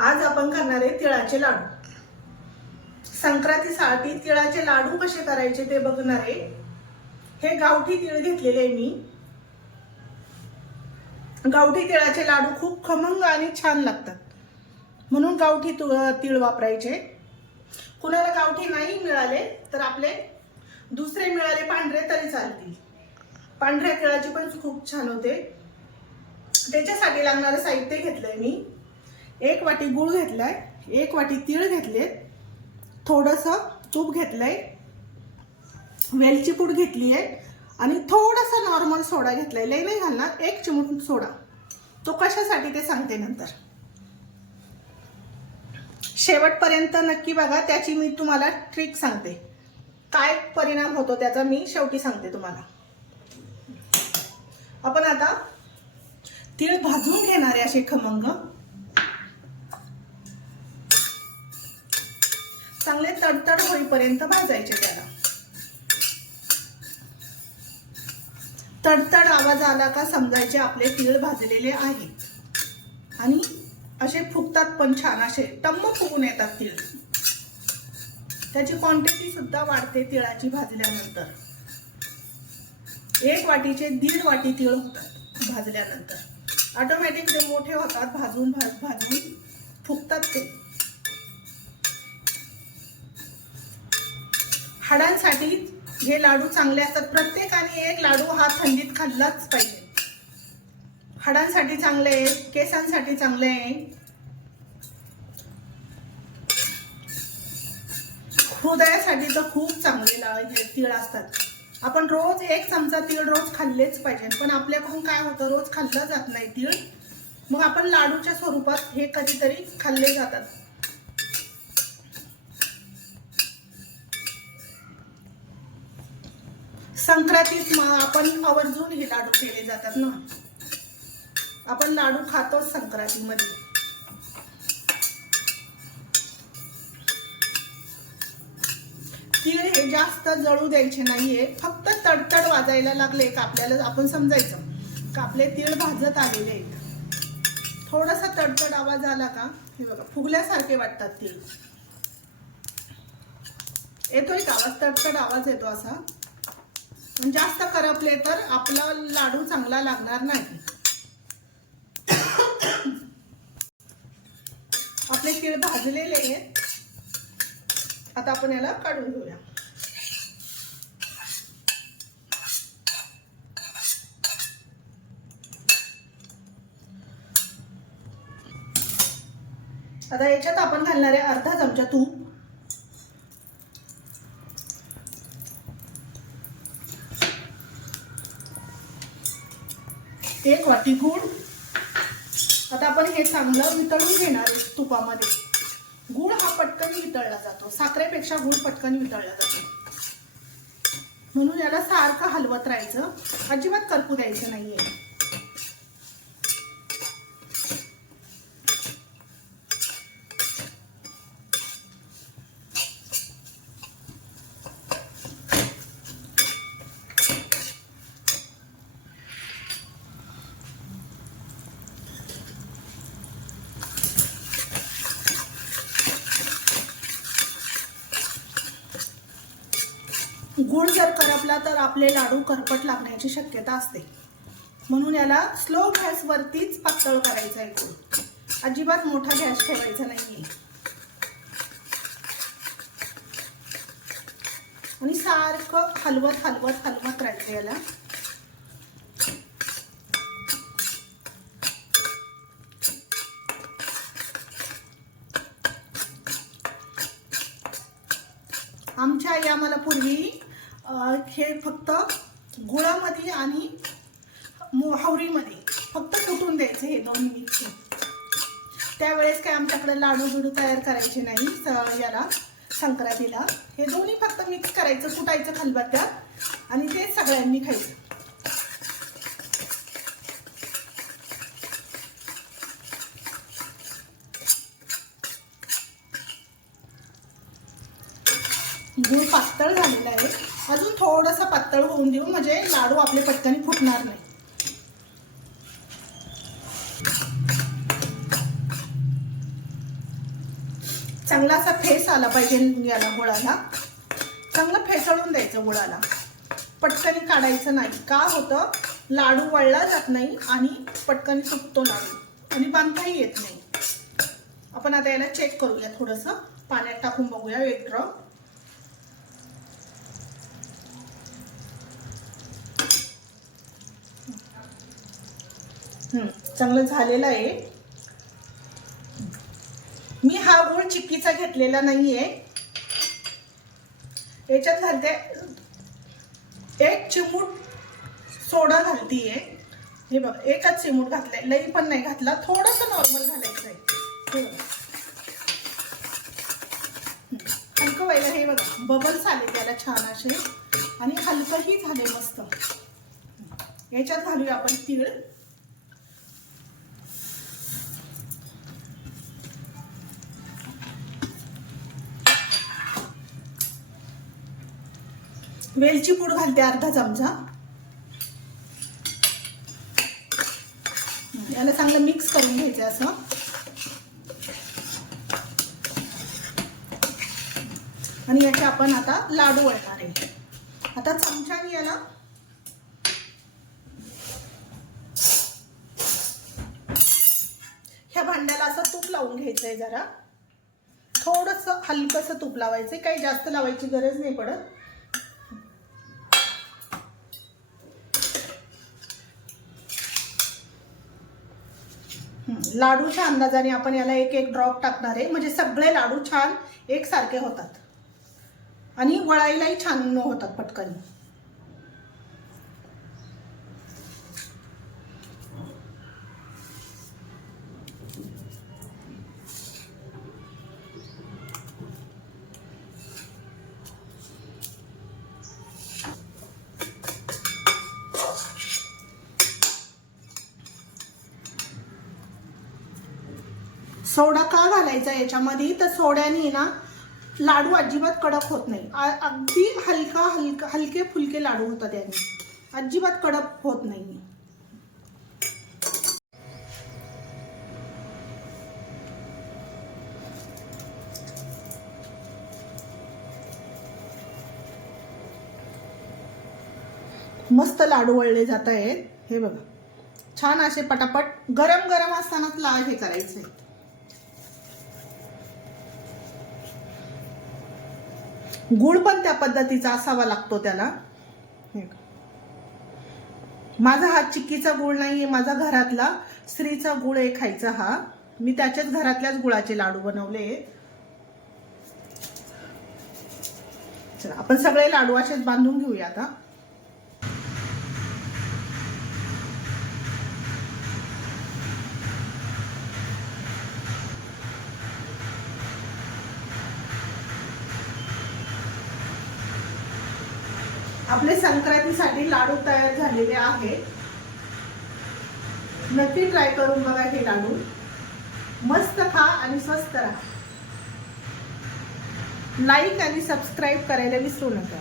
आज आपण करणार आहे तिळाचे लाडू। संक्रांतीसाठी तिळाचे लाडू कसे करायचे ते बघणार आहे। हे गावठी तीळ घेतलेले आहे मी। गावठी तिळाचे लाडू खूप खमंग आणि छान लागतात, म्हणून गावठी तीळ वापरायचे। कुणाला गावठी नाही मिळाले तर आपले दुसरे मिळाले पांढरे तरी चालतील। पांढऱ्या तिळाची पण खूप छान होते। त्याच्यासाठी लागणारे साहित्य घेतलंय मी। 1 वाटी गूळ घेतलाय, 1 वाटी तीळ घेतले, थोडंसं तूप घेतलंय, वेलची पूड घेतली आहे आणि थोडासा नॉर्मल सोडा घेतलाय। लय नाही घालणार, 1 चिमूट सोडा। तो कशासाठी ते सांगते नंतर। शेवटपर्यंत नक्की बघा, त्याची मी तुम्हाला ट्रिक सांगते। काय परिणाम होतो त्याचा मी शेवटी सांगते तुम्हाला। आपण आता तीळ भाजून घेणारे असे खमंग, चांगले तडतड होईपर्यंत भाजायचे। त्याला तडतड आवाज आला का समजायचे आपले तीळ भाजलेले आहेत आणि असे फुगतात पण छान, असे टम्म फुगून येतात तीळ। त्याची क्वांटिटी सुद्धा वाढते तिळाची भाजल्यानंतर। 1 वाटीचे 1.5 वाटी तीळ होतात भाजल्यानंतर। ऑटोमॅटिक ते मोठे होतात, भाजून भाजून फुगतात ते। हाडांसाठी हे लाडू चांगले असतात। प्रत्येकाने 1 लाडू हा थंडीत खाल्लाच पाहिजे। हाडांसाठी चांगले आहे, केसांसाठी चांगले आहे, हृदयासाठी तर खूप चांगले तीळ असतात। आपण रोज 1 चमचा तीळ रोज खाल्लेच पाहिजे, पण आपल्याकडून काय होतं, रोज खाल्लं जात नाही तीळ। मग आपण लाडूच्या स्वरूपात हे कधीतरी खाल्ले जातात। संक्रांतीत आपण आवर्जून हे लाडू केले जातात ना। आपण लाडू खातोच संक्रांतीमध्ये। तीळ हे जास्त जळू द्यायचे नाहीये, फक्त तडतड वाजायला लागले का आपल्याला आपण समजायचं का आपले तीळ भाजत आलेले आहेत। थोडासा तडतड आवाज आला का हे बघा फुगल्यासारखे वाटतात तीळ। येतोय का आवाज? तडतड आवाज येतो असा। जास्त करपले तर आपला लाडू चांगला लागणार नाही। आपले तीळ भाजलेले आहेत, आता आपण याला काढून घेऊया। आता याच्यात आपण घालणार आहे अर्धा चमचा तूप, 1 वाटी गूळ। आता आपण हे चांगलं वितळून घेणार आहे तुपामध्ये। गूळ हा पटकन वितळला जातो, साखरेपेक्षा गूळ पटकन वितळला जातो, म्हणून याला सारखं हलवत राहायचं, अजिबात करपू द्यायचं नाहीये। गूळ जर करपला तर आपले लाडू करपट लागण्याची शक्यता असते, म्हणून याला स्लो गॅस वरतीच पातळ करायचं आहे गूळ। अजिबात मोठा गॅस ठेवायचा नाहीये आणि सारखं हलवत हलवत हलवत राहायचं याला। आमच्या आई आम्हाला पूर्वी हे फक्त गुळामध्ये आणि मोहरीमध्ये फक्त कुटून द्यायचे, हे 2 मिक्स। त्यावेळेस काय आमच्याकडे लाडू बिडू तयार करायचे नाही याला संक्रांतीला। हे दोन्ही फक्त मिक्स करायचं, कुटायचं खलबत्त्यात आणि ते सगळ्यांनी खायचं। गूळ पातळ झालेला आहे, अजून थोडंसं पातळ होऊन देऊ, म्हणजे लाडू आपले पटकन फुटणार नाही। चांगला असा फेस आला पाहिजे याला गुळाला. चांगलं फेसळून द्यायचं गुळाला. पटकन काढायचं नाही. का होतं, लाडू वळला जात नाही आणि पटकन सुकतो लाडू आणि बांधताही येत नाही. आपण आता याला चेक करूया, थोडंसं पाण्यात टाकून बघूया एक ड्रॉप. चांगलं झालेलं आहे. मी हा गुळ चिक्कीचा घेतलेला नाहीये. याच्यात घालते 1 चिमूट सोडा घालतीये. हे बघ, 1च चिमूट घातलाय, लई पण नाही घातला, थोडंसं नॉर्मल घालायचं आहे. हलकं व्हायला. हे बघा बबल्स आले त्याला छान असे आणि हलकंही झाले मस्त. याच्यात घालूया आपण तीळ. वेलची पूड घालते अर्धा चमचा. याला चांगलं मिक्स करून घ्यायचं असं. आणि याचे आपण आता लाडू वळणार आहे. आता चमच्याने याला ह्या भांड्याला असं तूप लावून घ्यायचंय. जरा थोडंसं हलकंसं तूप लावायचंय, काही जास्त लावायची गरज नाही पडत. लाडूच्या अंदाजाने आपण याला 1 ड्रॉप टाकणार आहे, म्हणजे सगळे लाडू छान एकसारखे होतात आणि वळायलाही छान होतात पटकन. सोडा का घालायचा याच्यामध्ये, तर सोड्याने ना लाडू अजिबात कडक होत नाही. अगदी हलके फुलके लाडू होतात याने, अजिबात कडक होत नाही. मस्त लाडू वळले जात आहेत. हे बघा छान असे पटापट गरम गरम असतानाच हे करायचे. गुळ पण त्या पद्धतीचा असावा लागतो त्याला. माझा हा चिक्कीचा गुळ नाहीये, माझा घरातला श्रीचा गुळ आहे खायचा हा. मी त्याच्याच घरातल्याच गुळाचे लाडू बनवले. चला आपण सगळे लाडू असेच बांधून घेऊया आता. आपले संक्रांतीसाठी लाडू तयार झालेले आहेत. नक्की ट्राय करून बघा हे लाडू. मस्त खा आणि स्वस्त राहा. लाईक आणि सबस्क्राईब करायला विसरू नका.